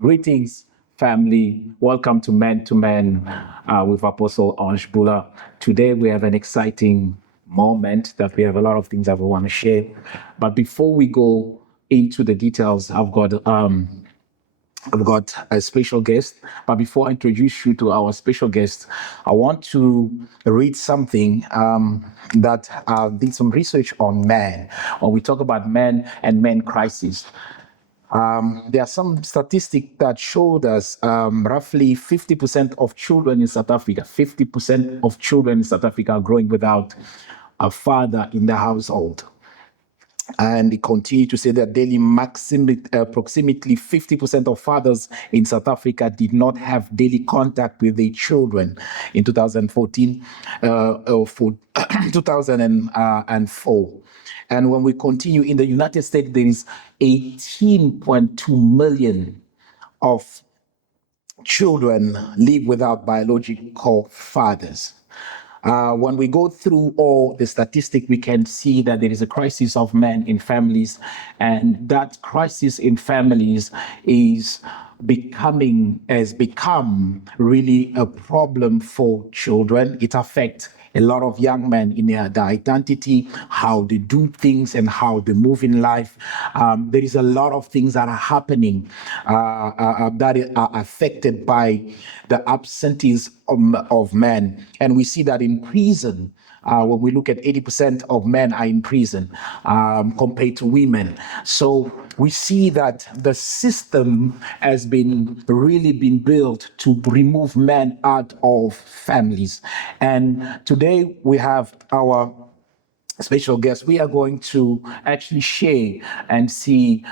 Greetings, family. Welcome to Man with Apostle Ange Bula. Today we have an exciting moment that we have a lot of things that we want to share. But before we go into the details, I've got a special guest. But before I introduce you to our special guest, I want to read something that I did some research on man. When we talk about man and man crisis, there are some statistics that showed us roughly 50% of children in South Africa, 50% of children in South Africa are growing without a father in the household. And it continued to say that approximately 50% of fathers in South Africa did not have daily contact with their children in 2014 or for 2004. And when we continue in the United States, there is 18.2 million of children live without biological fathers. When we go through all the statistics, we can see that there is a crisis of men in families, and that crisis in families has become really a problem for children. It affects a lot of young men in their identity, how they do things and how they move in life. There is a lot of things that are happening that are affected by the absentees of men. And we see that in prison. When we look at 80% of men are in prison compared to women. So we see that the system has really been built to remove men out of families. And today we have our special guest. We are going to actually share and see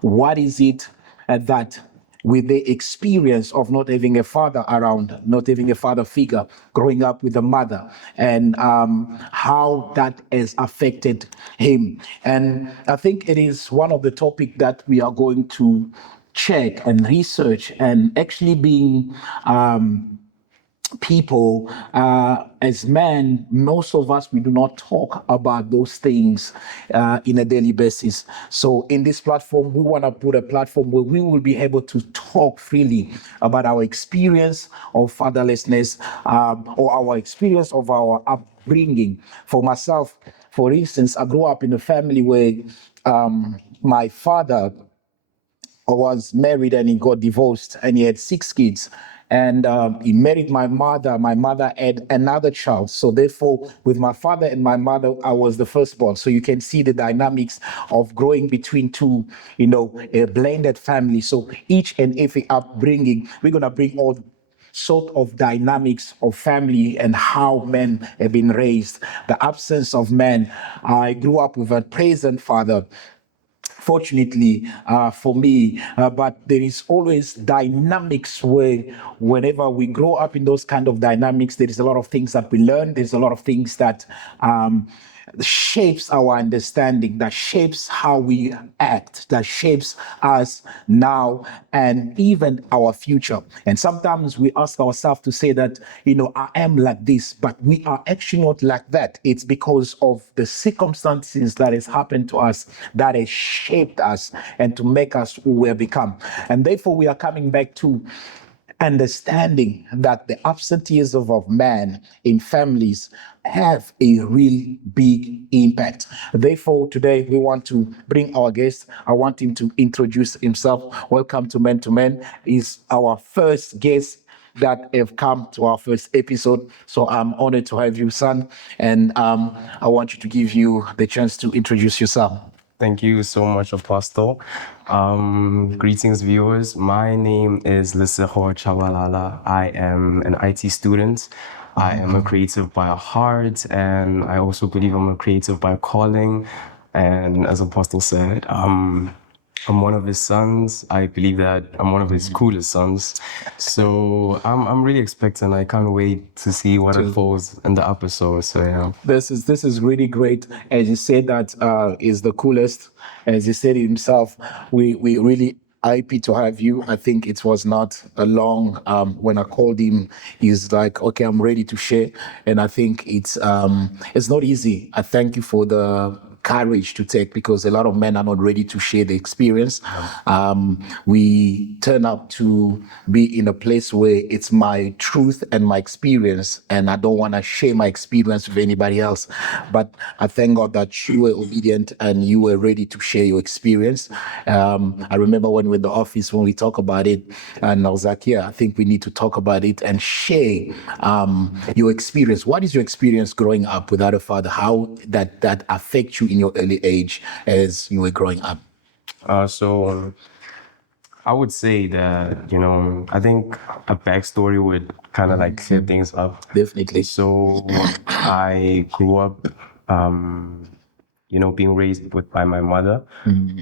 what is it that with the experience of not having a father around, not having a father figure, growing up with a mother, and how that has affected him. And I think it is one of the topics that we are going to check and research and actually being people as men, most of us, we do not talk about those things in a daily basis. So in this platform, we want to put a platform where we will be able to talk freely about our experience of fatherlessness or our experience of our upbringing. For myself, for instance, I grew up in a family where my father was married and he got divorced and he had 6 kids. And he married my mother. My mother had another child. So therefore, with my father and my mother, I was the firstborn. So you can see the dynamics of growing between two, a blended family. So each and every upbringing, we're going to bring all sort of dynamics of family and how men have been raised. The absence of men. I grew up with a present father, fortunately for me, but there is always dynamics where whenever we grow up in those kind of dynamics, there is a lot of things that we learn. There's a lot of things that shapes our understanding, that shapes how we act, that shapes us now and even our future. And sometimes we ask ourselves to say that, I am like this, but we are actually not like that. It's because of the circumstances that has happened to us that has shaped us and to make us who we have become. And therefore, we are coming back to understanding that the absenteeism of man in families have a real big impact. Therefore, today we want to bring our guest. I want him to introduce himself. Welcome to Men. He's our first guest that have come to our first episode. So I'm honored to have you, son. And I want you to give you the chance to introduce yourself. Thank you so much, Apostle. Greetings, viewers. My name is Lesego Tshabalala. I am an IT student. I am a creative by heart, and I also believe I'm a creative by calling. And as Apostle said, I'm one of his sons. I believe that I'm one of his coolest sons. So I'm really expectant. I can't wait to see what unfolds in the episode. So yeah. This is really great. As he said, that is the coolest. As he said himself, we really happy to have you. I think it was not a long when I called him, he's like, okay, I'm ready to share. And I think it's not easy. I thank you for the courage to take, because a lot of men are not ready to share the experience. We turn up to be in a place where it's my truth and my experience, and I don't want to share my experience with anybody else. But I thank God that you were obedient and you were ready to share your experience. I remember when we were in the office, when we talk about it, and I was like, yeah, I think we need to talk about it and share your experience. What is your experience growing up without a father? How that affect you in your early age as you were growing up? So I would say that, I think a backstory would kind of like clear things up. Definitely. So I grew up, being raised by my mother.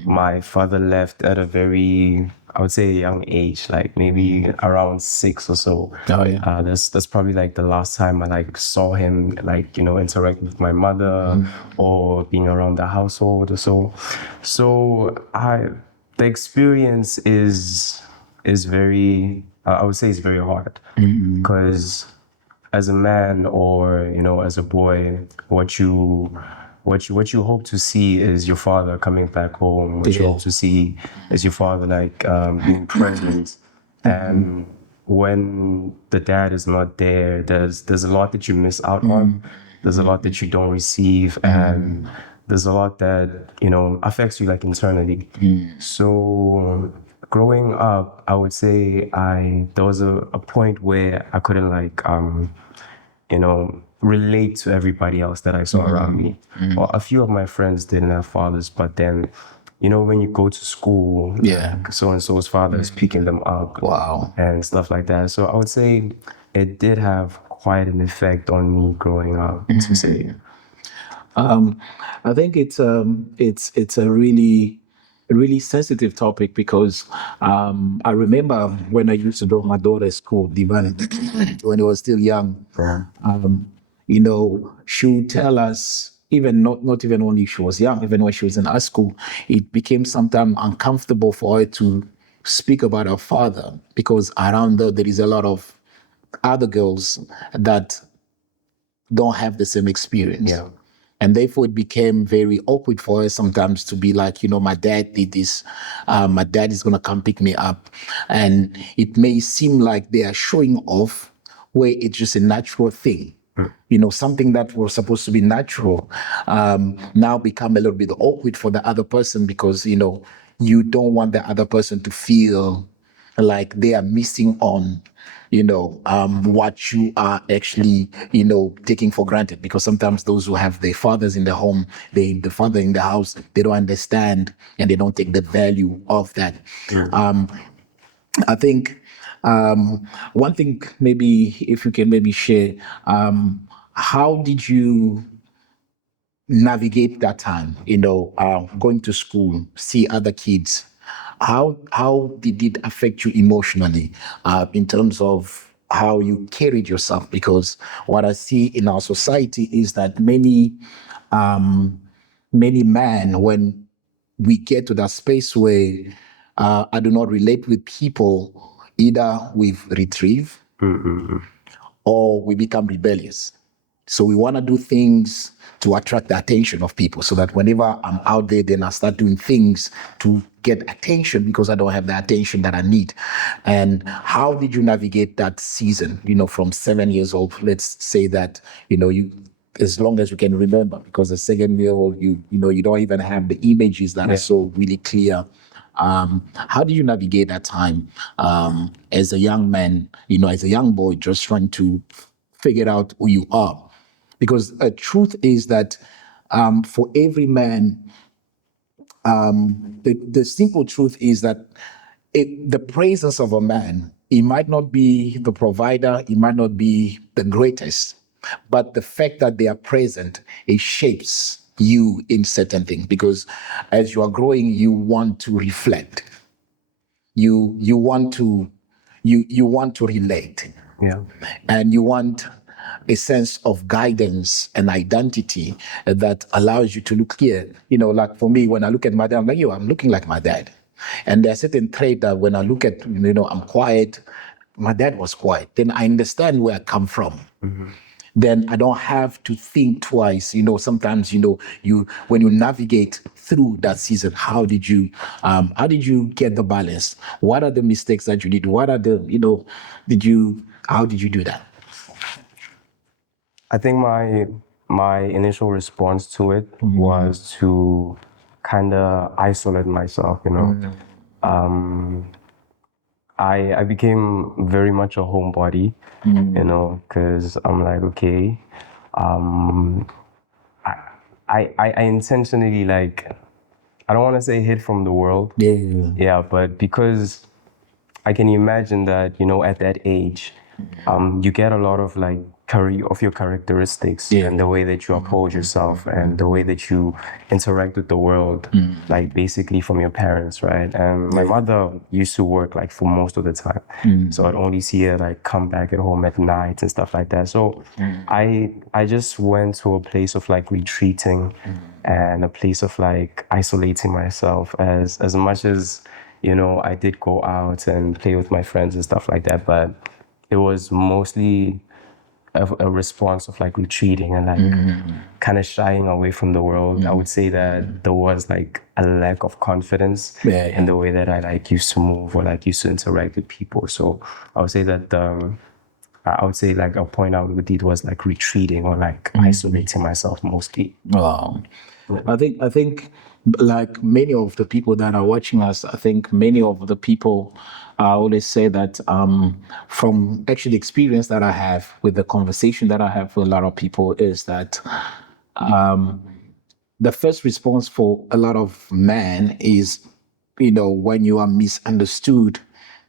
My father left at a very, I would say, a young age, like maybe around 6 or so. Oh, yeah. That's probably like the last time I like saw him like, interact with my mother or being around the household or so. So the experience is very, I would say it's very hard, because as a man or as a boy, what you hope to see is your father coming back home. What you hope to see is your father like being present. And when the dad is not there, there's a lot that you miss out on. There's a lot that you don't receive, and there's a lot that affects you like internally. So growing up, I would say there was a point where I couldn't like relate to everybody else that I saw around me. Well, a few of my friends didn't have fathers, but then, when you go to school, so-and-so's father is picking them up. Wow. And stuff like that. So I would say it did have quite an effect on me growing up, to say. I think it's a really sensitive topic, because I remember when I used to drop my daughter to school, Divan, when he was still young. She would tell us, even not even only she was young, even when she was in high school, it became sometimes uncomfortable for her to speak about her father, because around her there is a lot of other girls that don't have the same experience. Yeah. And therefore, it became very awkward for her sometimes to be like, my dad did this. My dad is going to come pick me up. And it may seem like they are showing off, where it's just a natural thing. Something that was supposed to be natural now become a little bit awkward for the other person, because, you don't want the other person to feel like they are missing on what you are actually taking for granted, because sometimes those who have their fathers in the home, the father in the house, they don't understand and they don't take the value of that. I think one thing, maybe if you can maybe share, how did you navigate that time, going to school, see other kids? How did it affect you emotionally, in terms of how you carried yourself? Because what I see in our society is that many men, when we get to that space where I do not relate with people, either we retrieve or we become rebellious. So we want to do things to attract the attention of people, so that whenever I'm out there, then I start doing things to get attention, because I don't have the attention that I need. And how did you navigate that season, from 7 years old? Let's say that, you, as long as you can remember, because the 2nd-year-old, you don't even have the images that are so really clear. How did you navigate that time as a young man, as a young boy, just trying to figure out who you are? Because the truth is that for every man, the simple truth is that the presence of a man, he might not be the provider, he might not be the greatest, but the fact that they are present, it shapes you in certain things. Because as you are growing, you want to reflect, you want to relate, and you want a sense of guidance and identity that allows you to look here. Like for me, when I look at my dad, I'm like, I'm looking like my dad. And there are certain traits that when I look at, I'm quiet, my dad was quiet. Then I understand where I come from. then I don't have to think twice. Sometimes, when you navigate through that season, how did you get the balance? What are the mistakes that you did? What are the, how did you do that? I think my initial response to it was to kind of isolate myself, I became very much a homebody, because I'm like, okay, I intentionally, like, I don't want to say hid from the world. Yeah, but because I can imagine that, at that age, you get a lot of like of your characteristics and the way that you uphold yourself and the way that you interact with the world, like basically from your parents, right? And my mother used to work like for most of the time. So I'd only see her like come back at home at night and stuff like that. So I just went to a place of like retreating and a place of like isolating myself as much as, I did go out and play with my friends and stuff like that, but it was mostly a response of like retreating and like kind of shying away from the world. I would say that there was like a lack of confidence in the way that I like used to move or like used to interact with people. So I would say that like a point I would do was like retreating or like isolating myself mostly. Wow. I think like many of the people that are watching us, I think many of the people always say that from actually experience that I have with the conversation that I have with a lot of people is that the first response for a lot of men is, when you are misunderstood.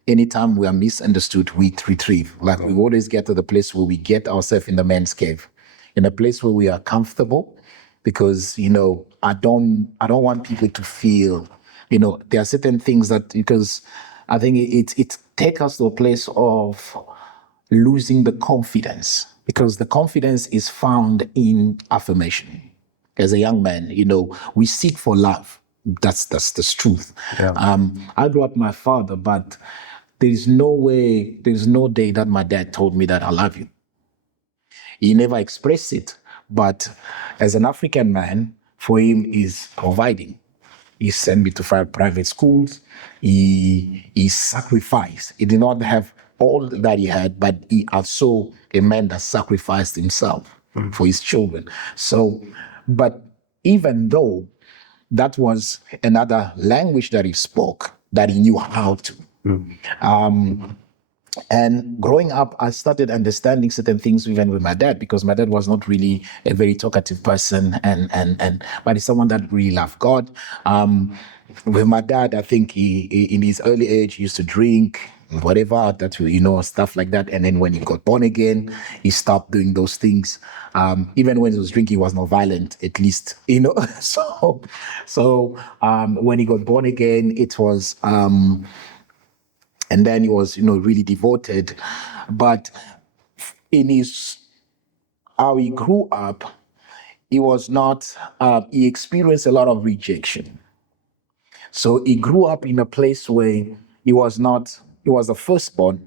Anytime we are misunderstood, we retrieve. Like we always get to the place where we get ourselves in the man's cave, in a place where we are comfortable, because I don't want people to feel, there are certain things that, because I think it takes us to a place of losing the confidence, because the confidence is found in affirmation. As a young man, we seek for love. That's the truth. I grew up with my father, but there's no day that my dad told me that I love you. He never expressed it, but as an African man, for him is providing. He sent me to 5 private schools. He sacrificed. He did not have all that he had, but he also a man that sacrificed himself for his children. So, but even though that was another language that he spoke, that he knew how to. And growing up, I started understanding certain things even with my dad, because my dad was not really a very talkative person, but he's someone that really loved God. With my dad, I think he in his early age, he used to drink, whatever, that, stuff like that. And then when he got born again, he stopped doing those things. Even when he was drinking, he was not violent, at least, So when he got born again, it was... and then he was, really devoted. But in how he grew up, he was not, he experienced a lot of rejection. So he grew up in a place where he was a firstborn,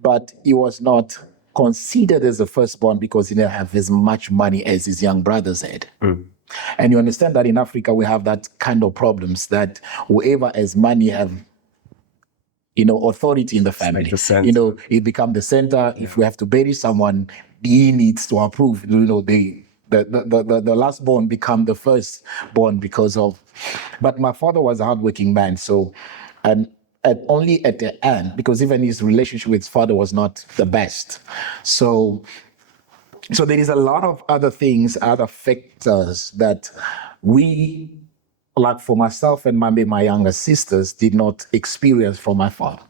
but he was not considered as a firstborn because he didn't have as much money as his young brothers had. And you understand that in Africa, we have that kind of problems, that whoever has money have authority in the family. Like the center. He become the center. If we have to bury someone, he needs to approve. The last born become the first born because of. But my father was a hardworking man, so only at the end, because even his relationship with his father was not the best. So there is a lot of other things, other factors that we, like for myself and my younger sisters, did not experience from my father.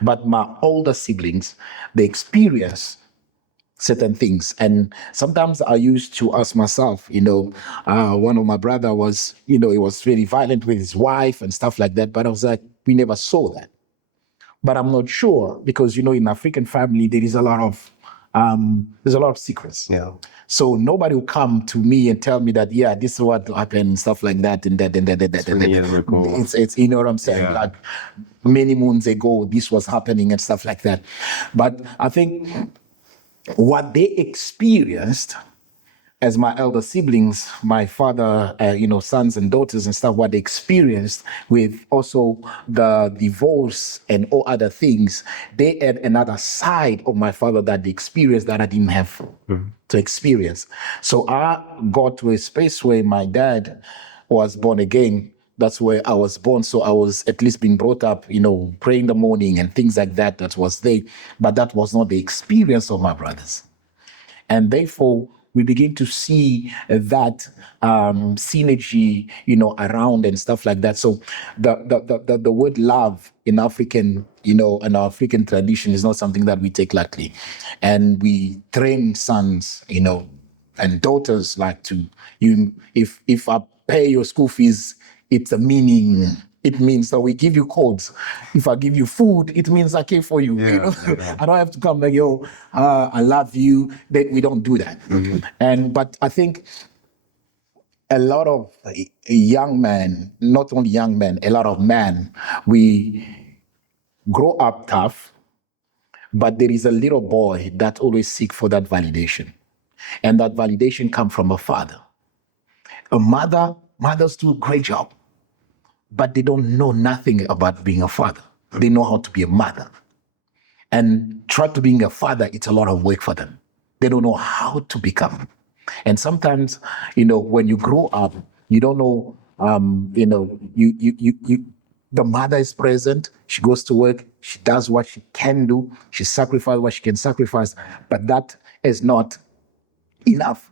But my older siblings, they experience certain things. And sometimes I used to ask myself, one of my brother was, he was very violent with his wife and stuff like that. But I was like, we never saw that. But I'm not sure, because, in African family, there's a lot of secrets. Yeah. So nobody will come to me and tell me that, this is what happened and stuff like that and that. Years ago. It's you know what I'm saying? Yeah. Like many moons ago, this was happening and stuff like that. But I think what they experienced as my elder siblings, my father, sons and daughters and stuff, what they experienced with also the divorce and all other things, they had another side of my father that they experienced that I didn't have to experience. So I got to a space where my dad was born again. That's where I was born. So I was at least being brought up, pray in the morning and things like that. That was there. But that was not the experience of my brothers. And therefore, we begin to see that synergy, around and stuff like that. So the word love in African, in our African tradition is not something that we take lightly. And we train sons, and daughters like to, if I pay your school fees, it's a meaning. It means that we give you codes. If I give you food, it means I care for you. I don't have to come like, I love you. We don't do that. But I think a lot of young men, not only young men, a lot of men, we grow up tough, but there is a little boy that always seek for that validation. And that validation comes from a father. Mothers do a great job, but they don't know nothing about being a father. They know how to be a mother. And try to being a father, it's a lot of work for them. They don't know how to become. And sometimes, when you grow up, you don't know, the mother is present, she goes to work, she does what she can do, she sacrifices what she can sacrifice, but that is not enough.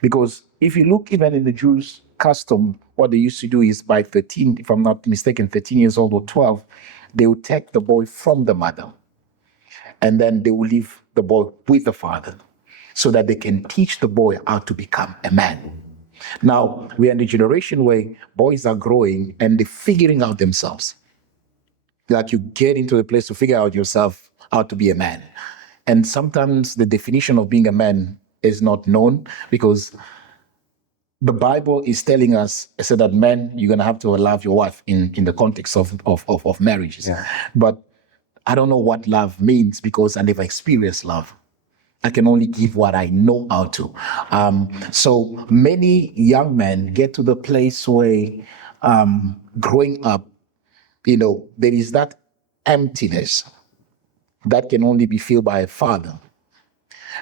Because if you look even in the Jews' custom, what they used to do is by 13, if I'm not mistaken, 13 years old or 12, they would take the boy from the mother and then they will leave the boy with the father so that they can teach the boy how to become a man. Now, we are in a generation where boys are growing and they're figuring out themselves. Like you get into a place to figure out yourself how to be a man. And sometimes the definition of being a man is not known because the Bible is telling us, so that men, you're going to have to love your wife in the context of marriages. Yeah. But I don't know what love means because I never experienced love. I can only give what I know how to. So many young men get to the place where growing up, there is that emptiness that can only be filled by a father.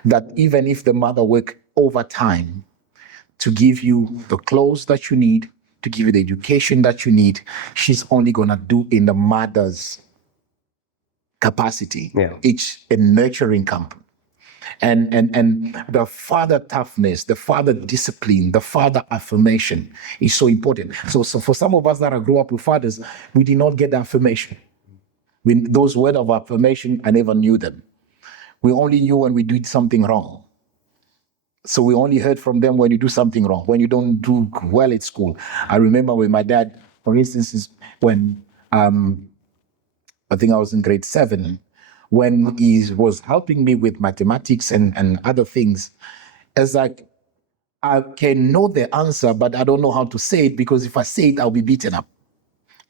That even if the mother work overtime to give you the clothes that you need, to give you the education that you need, she's only going to do in the mother's capacity. Yeah. It's a nurturing company. And the father toughness, the father discipline, the father affirmation is so important. So for some of us that grew up with fathers, we did not get the affirmation. Those words of affirmation, I never knew them. We only knew when we did something wrong. So we only heard from them when you do something wrong, when you don't do well at school. I remember when my dad, for instance, when I think I was in grade 7, when he was helping me with mathematics and other things, it's like, I can know the answer, but I don't know how to say it because if I say it, I'll be beaten up.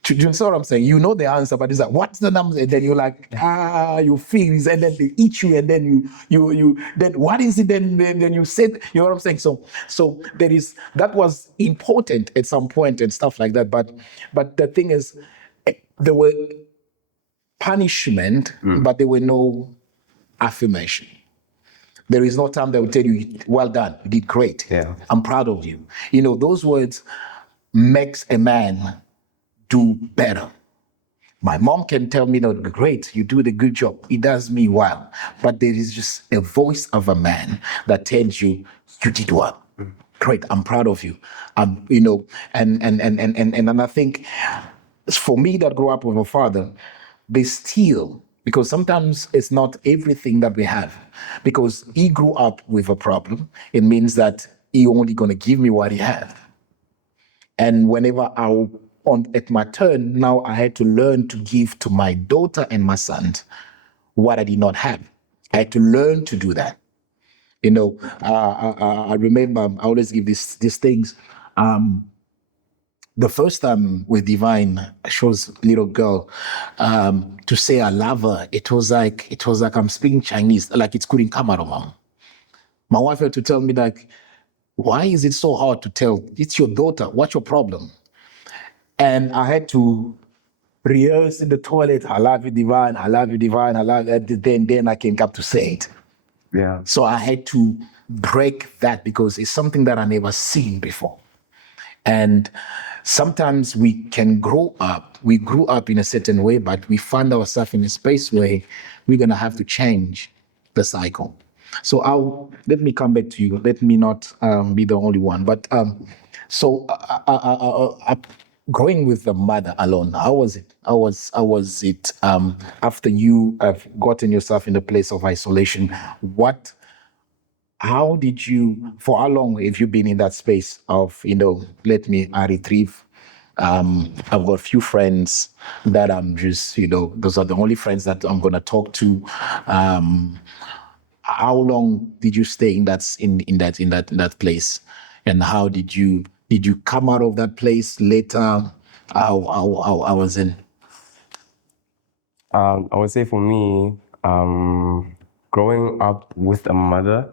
Do you see what I'm saying? You know the answer, but it's like, what's the number? And then you're like, you freeze, and then they eat you, and then you then what is it? Then you said, you know what I'm saying? So that was important at some point and stuff like that. But the thing is, there were punishment, but there were no affirmation. There is no time they will tell you, well done, you did great. Yeah. I'm proud of you. Those words makes a man do better. My mom can tell me, no, great, you do the good job. It does me well. But there is just a voice of a man that tells you, you did well. Great, I'm proud of you. And I think for me that grew up with a father, they still, because sometimes it's not everything that we have. Because he grew up with a problem, it means that he only gonna give me what he had. And whenever at my turn, now I had to learn to give to my daughter and my son what I did not have. I had to learn to do that. I remember I always give these things. the first time with Divine, she was a little girl, to say I love her, it was like I'm speaking Chinese, like it couldn't come out of mom. My wife had to tell me like, why is it so hard to tell? It's your daughter. What's your problem? And I had to rehearse in the toilet, I love you, Divine, I love you, Divine, I love you. Then I came up to say it. Yeah. So I had to break that because it's something that I never seen before. And sometimes we can grow up. We grew up in a certain way, but we find ourselves in a space where we're going to have to change the cycle. So let me come back to you. Let me not be the only one. But growing with the mother alone, how was it? How was it after you have gotten yourself in a place of isolation? How did you, for how long have you been in that space of, I retrieve, I've got a few friends that I'm just, those are the only friends that I'm going to talk to. How long did you stay in that place? And how did you come out of that place later? How was it? I would say for me, growing up with a mother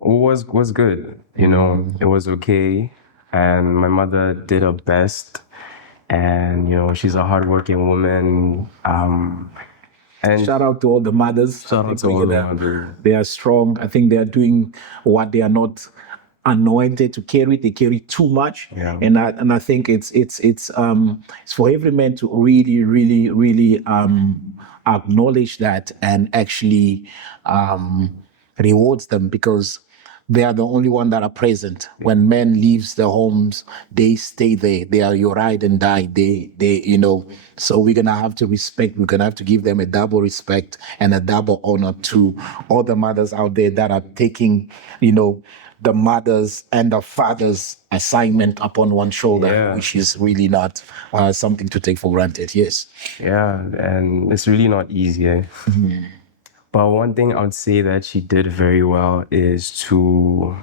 was good. It was okay, and my mother did her best, and she's a hardworking woman. And Shout out to all the mothers. Shout out to all the mothers. They are strong. I think they are doing what they are not anointed to carry. They carry too much. Yeah. And I think it's for every man to really, really, really acknowledge that and actually rewards them, because they are the only one that are present. When men leaves their homes, they stay there. They are your ride and die. So we're gonna have to respect. We're gonna have to give them a double respect and a double honor to all the mothers out there that are taking, the mothers and the fathers' assignment upon one shoulder, which is really not something to take for granted. Yes. Yeah, and it's really not easy. Mm-hmm. But one thing I would say that she did very well is to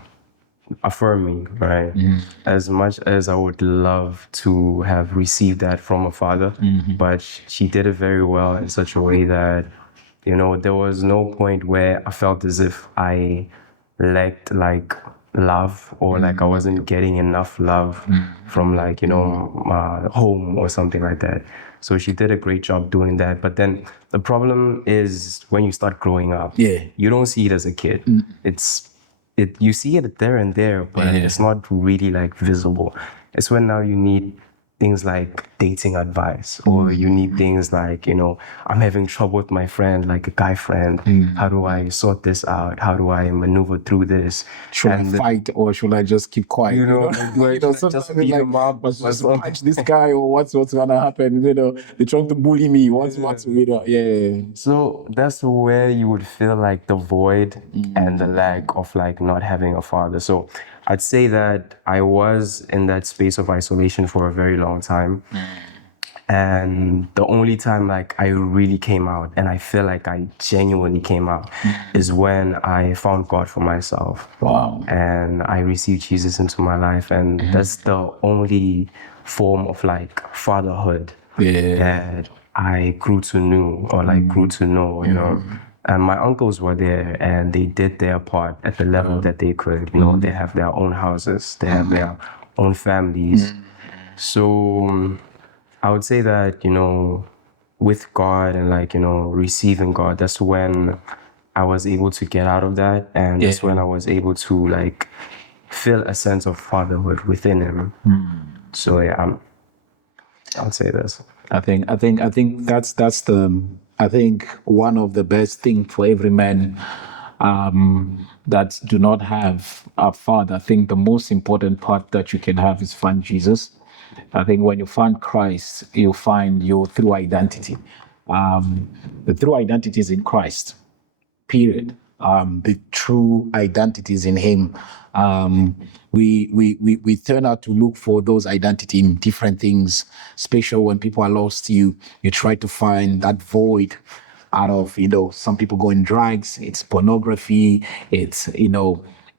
affirm me, right? Mm-hmm. As much as I would love to have received that from a father, but she did it very well in such a way that, there was no point where I felt as if I lacked love, or I wasn't getting enough love from my home or something like that. So she did a great job doing that. But then the problem is when you start growing up, you don't see it as a kid. You see it there and there, but it's not really visible. It's when now you need things like dating advice, or you need things like, I'm having trouble with my friend, like a guy friend. How do I sort this out? How do I maneuver through this? Should I fight, or should I just keep quiet? Just beat him up. Just punch this guy, or what's gonna happen? They're trying to bully me. So that's where you would feel like the void and the lack of not having a father. So I'd say that I was in that space of isolation for a very long time. And the only time I really came out, and I feel like I genuinely came out, is when I found God for myself. Wow. And I received Jesus into my life. And that's the only form of fatherhood that I grew to know, or grew to know, And my uncles were there, and they did their part at the level that they could. They have their own houses, they have their own families. So I would say that, with God and receiving God, that's when I was able to get out of that. And that's when I was able to feel a sense of fatherhood within him. So yeah, I would say this. I think that's one of the best thing for every man that do not have a father. I think the most important part that you can have is find Jesus. I think when you find Christ, you find your true identity. The true identity is in Christ, period. The true identity is in him. We turn out to look for those identity in different things, especially when people are lost. You try to find that void out of, some people go in drugs, it's pornography, it's,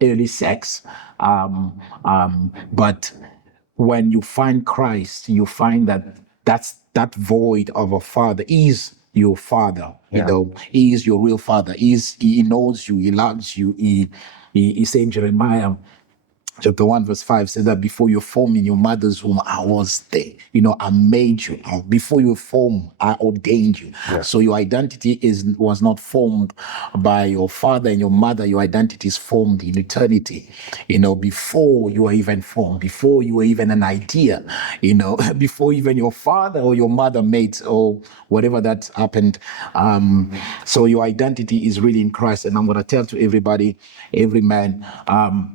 early sex. But when you find Christ, you find that that void of a father is your father. You Yeah. know, he is your real father. He knows you. He loves you. He said in Jeremiah chapter 1 verse 5 said that before you formed in your mother's womb, I was there. You know, I made you. Before you formed, I ordained you. Yeah. So your identity was not formed by your father and your mother. Your identity is formed in eternity. You know, before you were even formed, before you were even an idea, you know, before even your father or your mother made or whatever that happened. So your identity is really in Christ. And I'm going to tell to everybody, every man,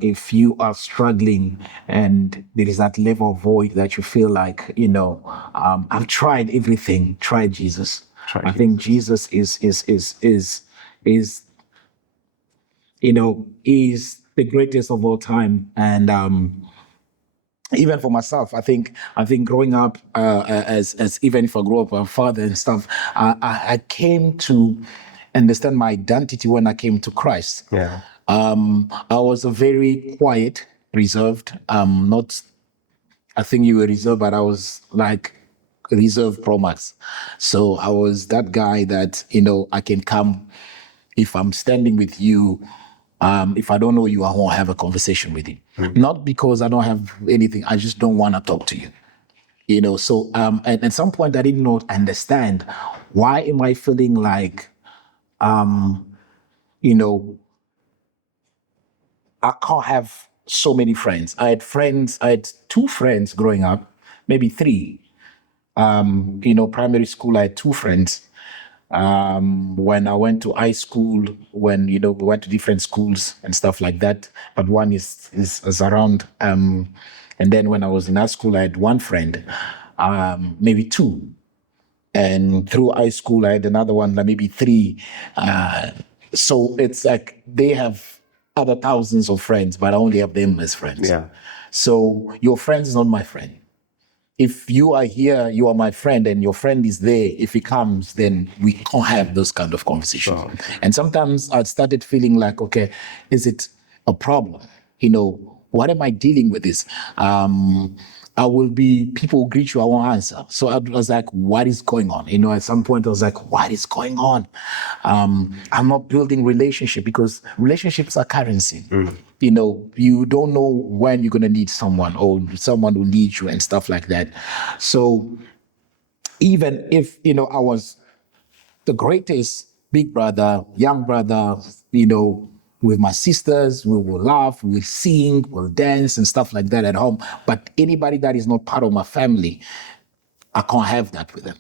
if you are struggling and there is that level of void that you feel like, you know, I've tried everything, try Jesus. I think Jesus is you know, is the greatest of all time. And even for myself, I think growing up as even if I grew up with a father and stuff, I came to understand my identity when I came to Christ. Yeah. I was a very quiet, reserved. Not, I think you were reserved, but I was like reserved Pro Max. So I was that guy that, you know, I can come if I'm standing with you. If I don't know you, I won't have a conversation with you. Not because I don't have anything, I just don't want to talk to you. You know, so at some point I did not understand why am I feeling like, you know, I can't have so many friends. I had two friends growing up, maybe three. You know, primary school, I had two friends. When I went to high school, when, you know, we went to different schools and stuff like that, but one is around. And then when I was in high school, I had one friend, maybe two. And through high school, I had another one, like maybe three. So it's like they have other thousands of friends, but I only have them as friends. Yeah. So your friend is not my friend. If you are here, you are my friend, and your friend is there. If he comes, then we can't have those kind of conversations. Sure. And sometimes I started feeling like, okay, is it a problem? You know, what am I dealing with this? I will be, people will greet you, I won't answer. So I was like, what is going on? You know, at some point I was like, what is going on? I'm not building relationship because relationships are currency. You know, you don't know when you're going to need someone or someone will need you and stuff like that. So even if, you know, I was the greatest big brother, young brother, you know, with my sisters, we will laugh, we'll sing, we'll dance and stuff like that at home. But anybody that is not part of my family, I can't have that with them.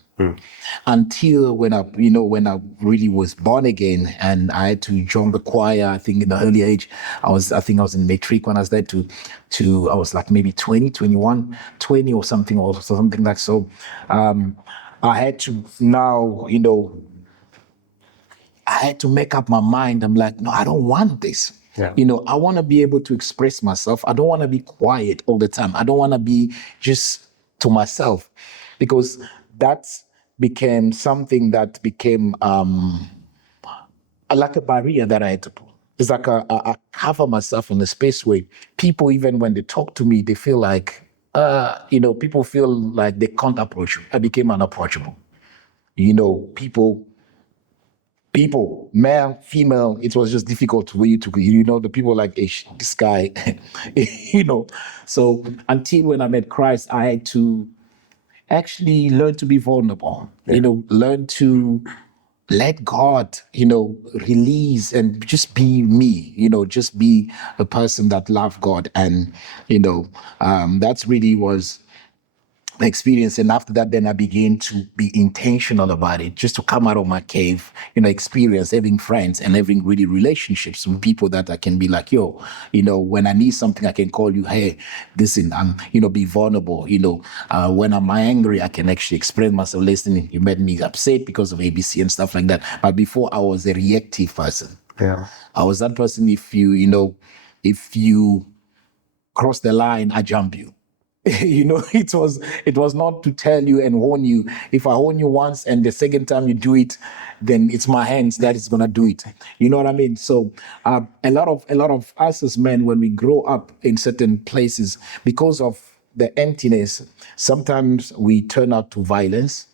Until when I really was born again and I had to join the choir. I think in the early age, I was in matric when I was there I was like maybe 20, 21, 20 or something like so. I had to now, you know, I had to make up my mind. I'm like, no, I don't want this. Yeah. You know, I want to be able to express myself. I don't want to be quiet all the time. I don't want to be just to myself, because that became something that became like a barrier that I had to put. It's like I cover myself in a space where people, even when they talk to me, they feel like, you know, people feel like they can't approach you. I became unapproachable. You know, people, male, female, it was just difficult for you to, you know, the people like, hey, this guy, you know. So until when I met Christ, I had to actually learn to be vulnerable, you know, learn to let God, you know, release and just be me, you know, just be a person that loved God. And, you know, that's really was experience. And after that, then I began to be intentional about it, just to come out of my cave, you know, experience having friends and having really relationships with people that I can be like, yo, you know, when I need something, I can call you, hey, listen, you know, be vulnerable, you know, when I'm angry, I can actually express myself, listen, you made me upset because of ABC and stuff like that. But before, I was a reactive person. Yeah. I was that person, if you cross the line, I jump you. You know, it was not to tell you and warn you. If I warn you once and the second time you do it, then it's my hands that is gonna do it. You know what I mean? So a lot of us as men, when we grow up in certain places, because of the emptiness, sometimes we turn out to violence,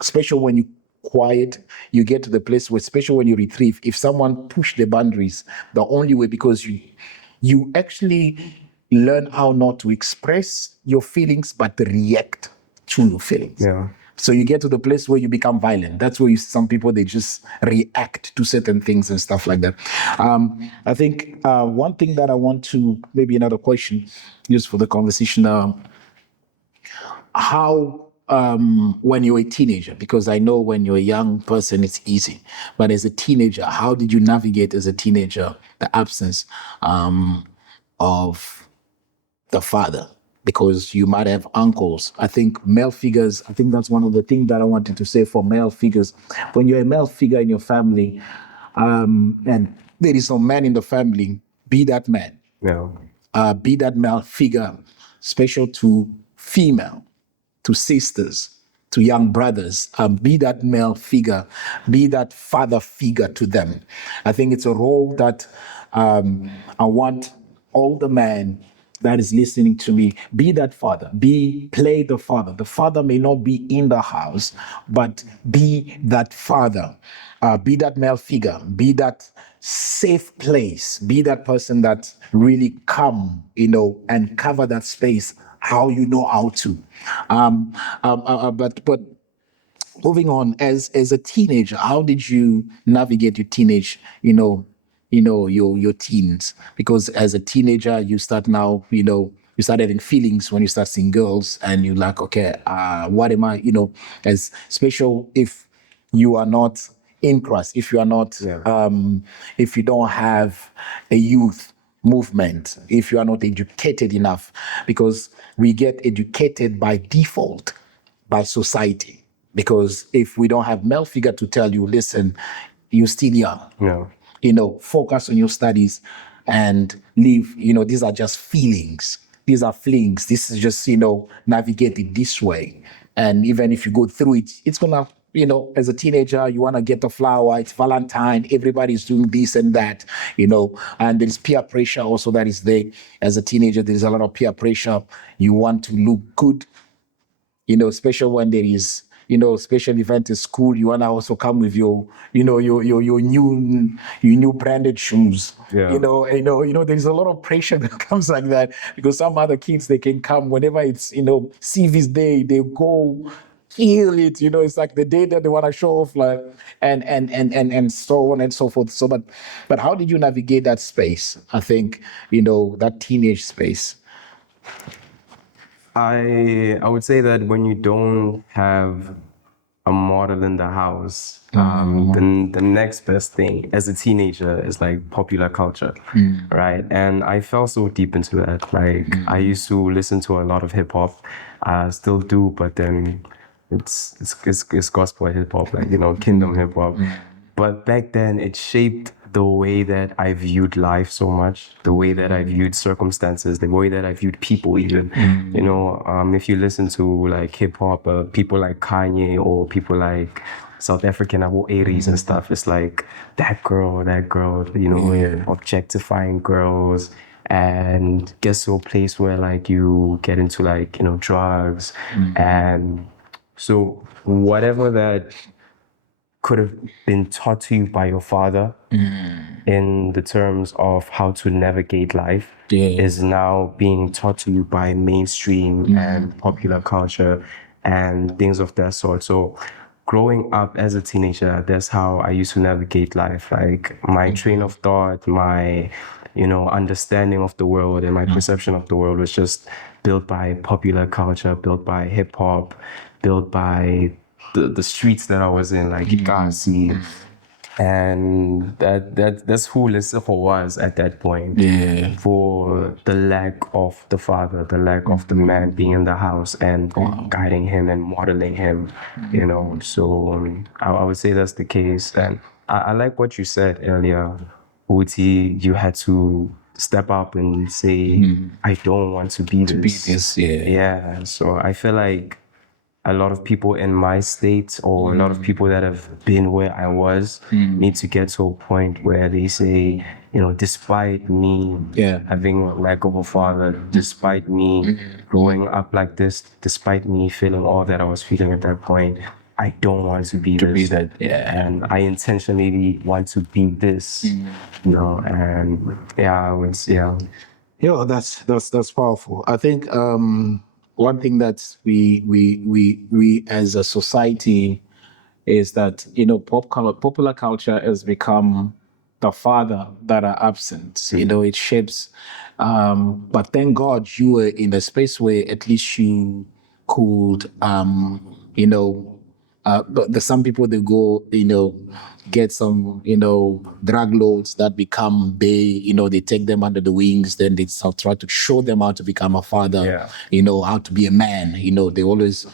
especially when you quiet, you get to the place where, especially when you retrieve, if someone push the boundaries, the only way, because you actually learn how not to express your feelings, but to react to your feelings. Yeah. So you get to the place where you become violent. That's where some people, they just react to certain things and stuff like that. I think one thing that I want to, maybe another question, just for the conversation, how, when you're a teenager, because I know when you're a young person, it's easy, but as a teenager, how did you navigate as a teenager the absence of the father? Because you might have uncles. I think male figures, I think that's one of the things that I wanted to say for male figures. When you're a male figure in your family, and there is no man in the family, be that man. Yeah. Be that male figure, special to female, to sisters, to young brothers. Be that male figure, be that father figure to them. I think it's a role that I want all the men that is listening to me, be that father, play the father. The father may not be in the house, but be that father. Be that male figure, be that safe place, be that person that really come, and cover that space how you know how to. But moving on, as a teenager, how did you navigate your teenage, your teens? Because as a teenager, you start now, you start having feelings when you start seeing girls, and you're like, okay, what am I, as special if you are not in Christ, if you are not, if you don't have a youth movement, if you are not educated enough, because we get educated by default by society. Because if we don't have male figure to tell you, listen, you're still young, focus on your studies and live, these are just feelings. These are flings. This is just, navigate it this way. And even if you go through it, it's gonna, as a teenager, you want to get a flower, it's Valentine, everybody's doing this and that, and there's peer pressure also that is there. As a teenager, there's a lot of peer pressure. You want to look good, especially when there is, special event in school, you want to also come with your, your new branded shoes. Yeah. There's a lot of pressure that comes like that, because some other kids, they can come whenever it's, CV's day, they go kill it, it's like the day that they want to show off, like, and so on and so forth. So, but how did you navigate that space? I think, that teenage space. I would say that when you don't have a model in the house, then the next best thing as a teenager is like popular culture, right? And I fell so deep into that. Like I used to listen to a lot of hip hop, still do, but then it's gospel hip hop, like kingdom hip hop. But back then it shaped the way that I viewed life so much, the way that I viewed circumstances, the way that I viewed people even. If you listen to like hip hop, people like Kanye or people like South African Abo Aries and stuff, it's like that girl, objectifying girls, and gets to a place where like you get into like, drugs. And so whatever that could have been taught to you by your father in the terms of how to navigate life is now being taught to you by mainstream and popular culture and things of that sort. So growing up as a teenager, that's how I used to navigate life. Like my train of thought, my understanding of the world and my perception of the world was just built by popular culture, built by hip hop, built by the streets that I was in, like Ikasi. And that's who Lesego was at that point. For the lack of the father, the lack of the man being in the house and guiding him and modeling him, So I would say that's the case. And I like what you said earlier, Uti. You had to step up and say, I don't want to be this. Yeah. So I feel like a lot of people in my state or a lot of people that have been where I was need to get to a point where they say, despite me having a lack of a father, despite me growing up like this, despite me feeling all that I was feeling at that point, I don't want to be this. And I intentionally want to be this, and That's powerful. I think one thing that we as a society is that popular culture has become the father that are absent. It shapes. But thank God you were in a space where at least you could but there's some people they go, get some, drug lords that become they take them under the wings, then they try to show them how to become a father, how to be a man. They always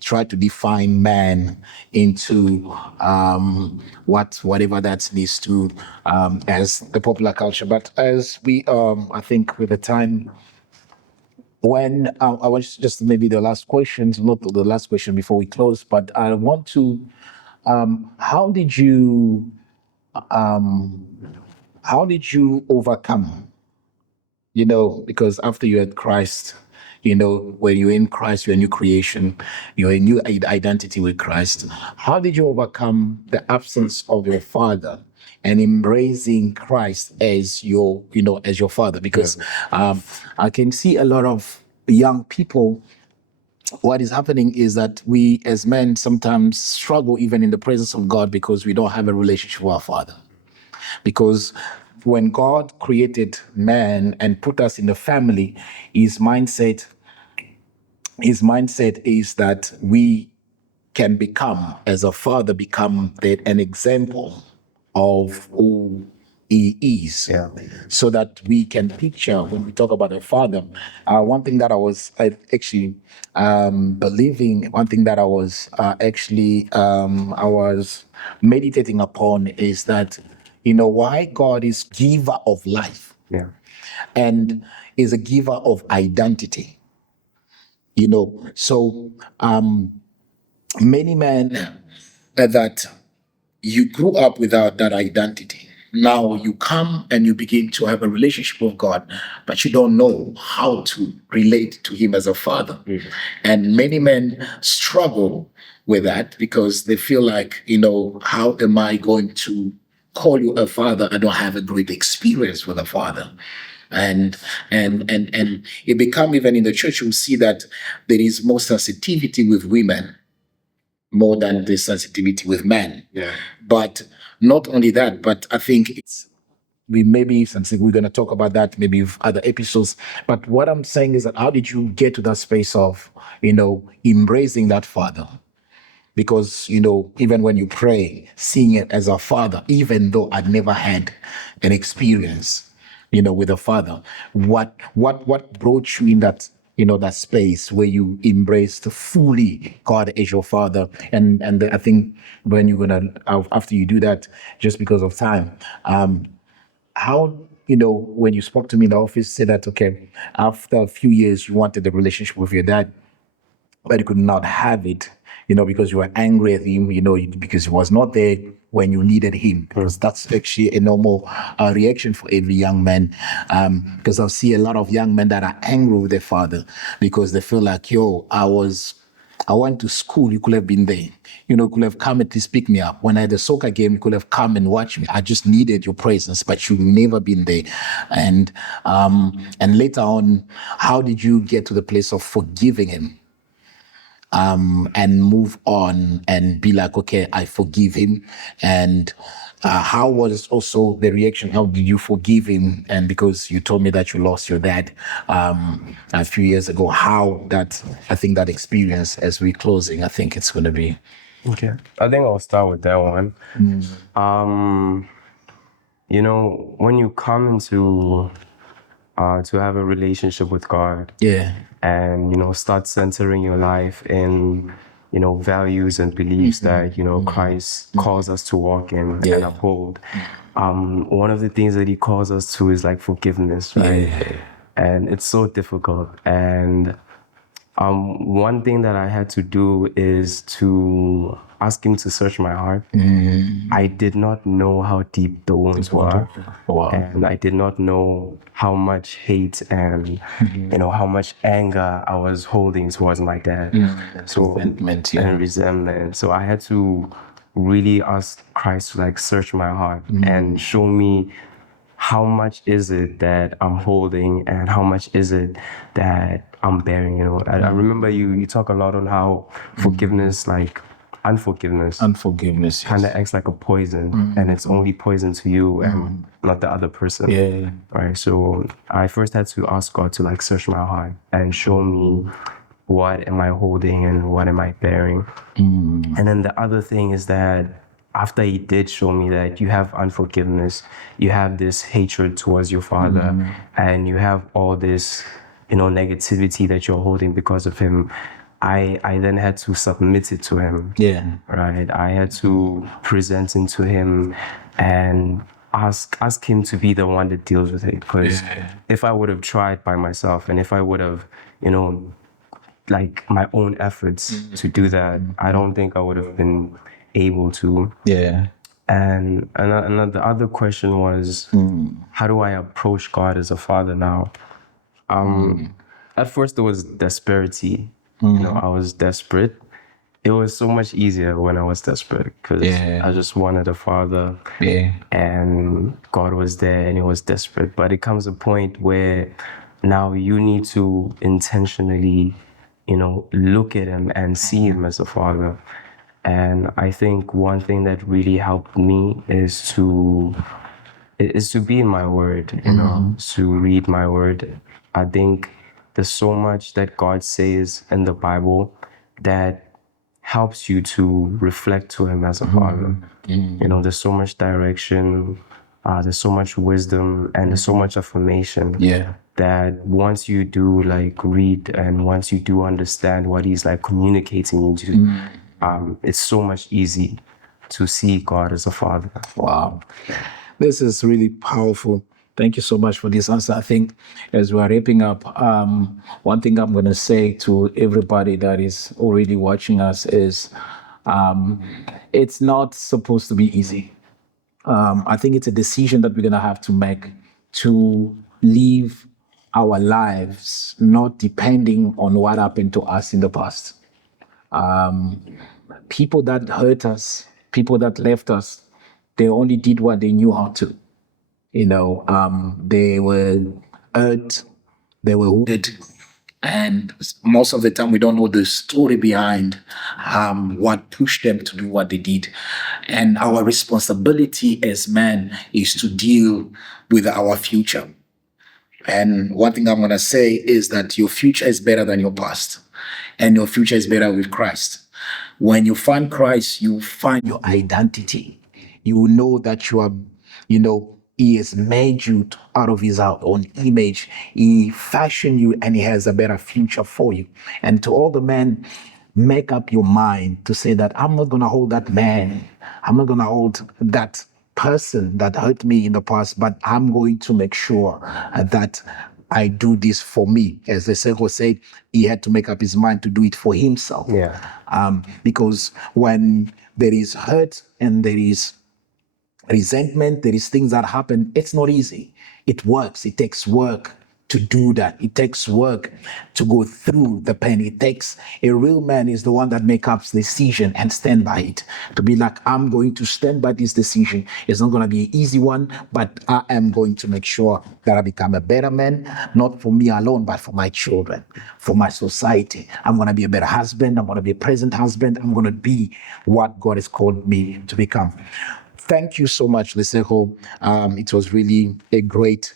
try to define man into whatever that needs to as the popular culture. But as we I think with the time when I was just maybe the last question, not the last question before we close, but I want to, how did you overcome? Because after you had Christ, when you're in Christ, you're a new creation, you're a new identity with Christ. How did you overcome the absence of your father and embracing Christ as as your father? Because I can see a lot of young people. What is happening is that we as men sometimes struggle even in the presence of God because we don't have a relationship with our father. Because when God created man and put us in the family, his mindset is that we can become, as a father, become an example of who he is, so that we can picture when we talk about a father. One thing that I actually believing, one thing that I was I was meditating upon is that why God is giver of life, and is a giver of identity. So many men that you grew up without that identity. Now you come and you begin to have a relationship with God, but you don't know how to relate to Him as a father. And many men struggle with that because they feel like, how am I going to call you a father? I don't have a great experience with a father. And it become, even in the church, you see that there is more sensitivity with women more than the sensitivity with men. But not only that, but I think we maybe something we're going to talk about that maybe with other episodes. But what I'm saying is that how did you get to that space of embracing that father? Because even when you pray, seeing it as a father, even though I'd never had an experience with a father, what brought you in that that space where you embraced fully God as your father? And I think when you're gonna, after you do that, just because of time, how when you spoke to me in the office, say that okay, after a few years you wanted a relationship with your dad, but you could not have it, because you were angry at him, because he was not there when you needed him. Because that's actually a normal reaction for every young man. Because I see a lot of young men that are angry with their father because they feel like, I went to school, you could have been there. You could have come at least pick me up. When I had a soccer game, you could have come and watched me. I just needed your presence, but you've never been there. And later on, how did you get to the place of forgiving him? And move on and be like, okay, I forgive him. And how was also the reaction? How did you forgive him? And because you told me that you lost your dad a few years ago, I think that experience, as we're closing, I think it's going to be. Okay. I think I'll start with that one. When you come into to have a relationship with God, and start centering your life in values and beliefs that Christ calls us to walk in and uphold. One of the things that He calls us to is like forgiveness, right? And it's so difficult. And One thing that I had to do is to ask him to search my heart. I did not know how deep the wounds were. Wow. And I did not know how much hate and, how much anger I was holding towards my dad. Resentment, yeah. And resentment. So I had to really ask Christ to like search my heart and show me how much is it that I'm holding and how much is it that I'm bearing. I remember you talk a lot on how forgiveness, like unforgiveness Yes. kind of acts like a poison, and it's only poison to you and not the other person. Yeah. Right. So I first had to ask God to like search my heart and show me what am I holding and what am I bearing. And then the other thing is that after he did show me that you have unforgiveness, you have this hatred towards your father, and you have all this, negativity that you're holding because of him, I then had to submit it to him. Yeah. Right. I had to present it to him and ask him to be the one that deals with it. Because if I would have tried by myself and if I would have, like my own efforts to do that, I don't think I would have been able to. Yeah. And the other question was, how do I approach God as a father now? At first there was desperation. I was desperate. It was so much easier when I was desperate because I just wanted a father. Yeah. And God was there and it was desperate. But it comes a point where now you need to intentionally, look at him and see him as a father. And I think one thing that really helped me is to be in my word, to read my word. I think there's so much that God says in the Bible that helps you to reflect to him as a father. There's so much direction, there's so much wisdom, and there's so much affirmation. Yeah. That once you do like read and once you do understand what he's like communicating into, it's so much easy to see God as a father. Wow. This is really powerful. Thank you so much for this answer. I think as we're wrapping up, one thing I'm going to say to everybody that is already watching us is it's not supposed to be easy. I think it's a decision that we're going to have to make to live our lives not depending on what happened to us in the past. People that hurt us, people that left us, they only did what they knew how to. They were hurt, they were wounded, and most of the time we don't know the story behind what pushed them to do what they did. And our responsibility as men is to deal with our future. And one thing I'm going to say is that your future is better than your past, and your future is better with Christ. When you find Christ, you find your identity. You know that you are, he has made you out of his own image. He fashioned you and he has a better future for you. And to all the men, make up your mind to say that I'm not going to hold that man. I'm not going to hold that person that hurt me in the past, but I'm going to make sure that I do this for me. As Lesego said, he had to make up his mind to do it for himself. Yeah. Because when there is hurt and there is resentment, there is things that happen, it's not easy. It works. It takes work to do that. It takes work to go through the pain. It takes a real man is the one that makes up the decision and stand by it. To be like, I'm going to stand by this decision. It's not going to be an easy one, but I am going to make sure that I become a better man, not for me alone, but for my children, for my society. I'm going to be a better husband. I'm going to be a present husband. I'm going to be what God has called me to become. Thank you so much, Lesego. It was really a great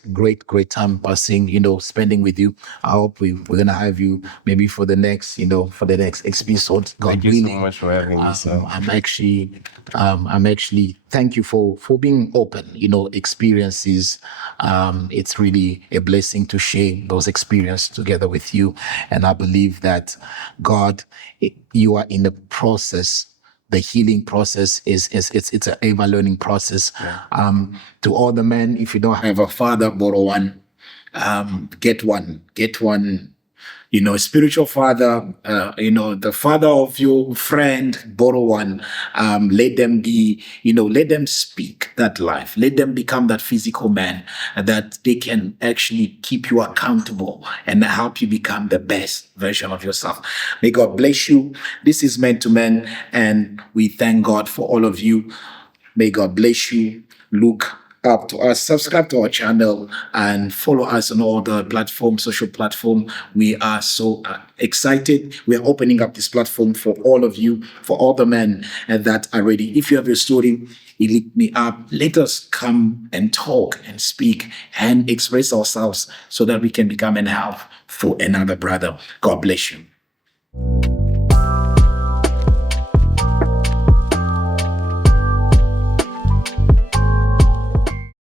time passing, spending with you. I hope we're going to have you maybe for the next, episode. Thank you so much for having me, sir. I'm actually, thank you for being open, experiences. It's really a blessing to share those experiences together with you. And I believe that God, you are in the process. The healing process it's an ever learning process. Yeah. To all the men, if you don't have a father, borrow one. Get one. a spiritual father, the father of your friend, borrow one. Let them be, let them speak that life. Let them become that physical man that they can actually keep you accountable and help you become the best version of yourself. May God bless you. This is Man to Man, and we thank God for all of you. May God bless you. Look up to us, subscribe to our channel, and follow us on all the platforms, social platform. We are so excited. We are opening up this platform for all of you, for all the men that are ready. If you have a story, lift me up. Let us come and talk and speak and express ourselves so that we can become an help for another brother. God bless you.